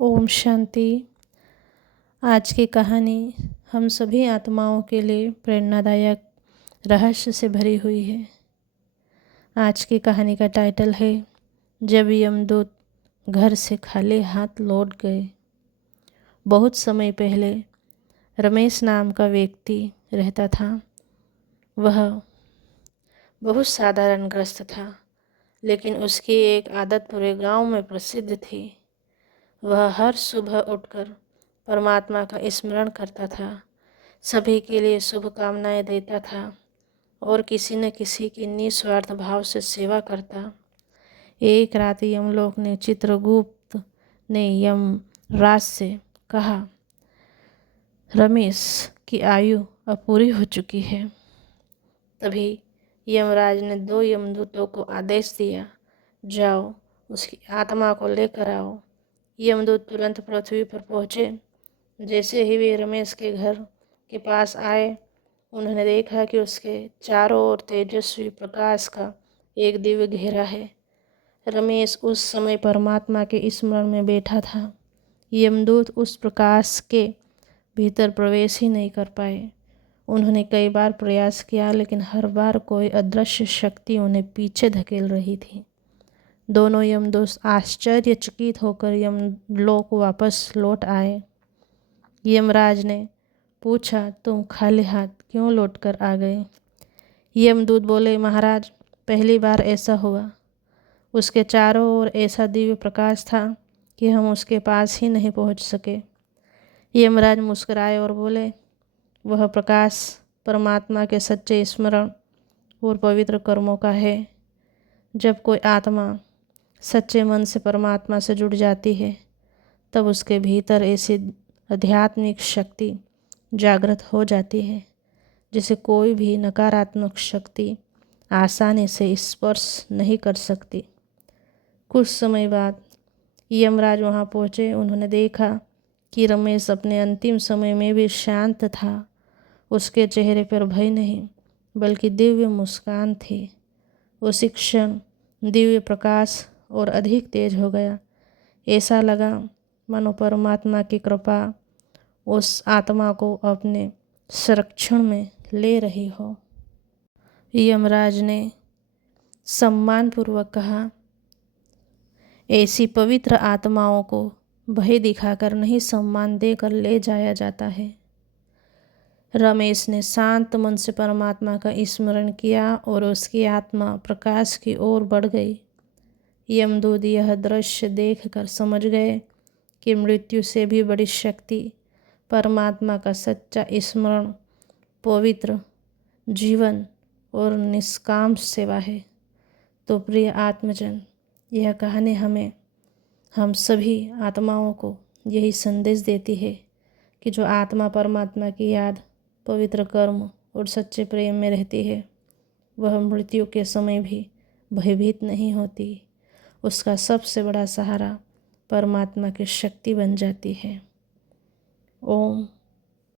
ओम शांति। आज की कहानी हम सभी आत्माओं के लिए प्रेरणादायक रहस्य से भरी हुई है। आज की कहानी का टाइटल है जब यमदूत घर से खाली हाथ लौट गए। बहुत समय पहले रमेश नाम का व्यक्ति रहता था। वह बहुत साधारण ग्रस्त था, लेकिन उसकी एक आदत पूरे गांव में प्रसिद्ध थी। वह हर सुबह उठकर परमात्मा का स्मरण करता था, सभी के लिए शुभकामनाएं देता था और किसी न किसी की निस्वार्थ भाव से सेवा करता। एक रात यमलोक ने चित्रगुप्त ने यमराज से कहा, रमेश की आयु अब पूरी हो चुकी है। तभी यमराज ने 2 यमदूतों को आदेश दिया, जाओ उसकी आत्मा को लेकर आओ। यमदूत तुरंत पृथ्वी पर पहुँचे। जैसे ही वे रमेश के घर के पास आए, उन्होंने देखा कि उसके चारों ओर तेजस्वी प्रकाश का एक दिव्य घेरा है। रमेश उस समय परमात्मा के स्मरण में बैठा था। यमदूत उस प्रकाश के भीतर प्रवेश ही नहीं कर पाए। उन्होंने कई बार प्रयास किया, लेकिन हर बार कोई अदृश्य शक्ति उन्हें पीछे धकेल रही थी। दोनों यमदूत आश्चर्यचकित होकर यमलोक वापस लौट आए। यमराज ने पूछा, तुम खाली हाथ क्यों लौटकर आ गए? यमदूत बोले, महाराज, पहली बार ऐसा हुआ। उसके चारों ओर ऐसा दिव्य प्रकाश था कि हम उसके पास ही नहीं पहुंच सके। यमराज मुस्कुराए और बोले, वह प्रकाश परमात्मा के सच्चे स्मरण और पवित्र कर्मों का है। जब कोई आत्मा सच्चे मन से परमात्मा से जुड़ जाती है, तब उसके भीतर ऐसी आध्यात्मिक शक्ति जागृत हो जाती है जिसे कोई भी नकारात्मक शक्ति आसानी से स्पर्श नहीं कर सकती। कुछ समय बाद यमराज वहाँ पहुँचे। उन्होंने देखा कि रमेश अपने अंतिम समय में भी शांत था। उसके चेहरे पर भय नहीं, बल्कि दिव्य मुस्कान थी। उसी क्षण दिव्य प्रकाश और अधिक तेज हो गया। ऐसा लगा मानो परमात्मा की कृपा उस आत्मा को अपने संरक्षण में ले रही हो। यमराज ने सम्मानपूर्वक कहा, ऐसी पवित्र आत्माओं को भय दिखाकर नहीं, सम्मान देकर ले जाया जाता है। रमेश ने शांत मन से परमात्मा का स्मरण किया और उसकी आत्मा प्रकाश की ओर बढ़ गई। यमदूत यह दृश्य देखकर समझ गए कि मृत्यु से भी बड़ी शक्ति परमात्मा का सच्चा स्मरण, पवित्र जीवन और निष्काम सेवा है। तो प्रिय आत्मजन, यह कहानी हम सभी आत्माओं को यही संदेश देती है कि जो आत्मा परमात्मा की याद, पवित्र कर्म और सच्चे प्रेम में रहती है, वह मृत्यु के समय भी भयभीत नहीं होती। उसका सबसे बड़ा सहारा परमात्मा की शक्ति बन जाती है। ओम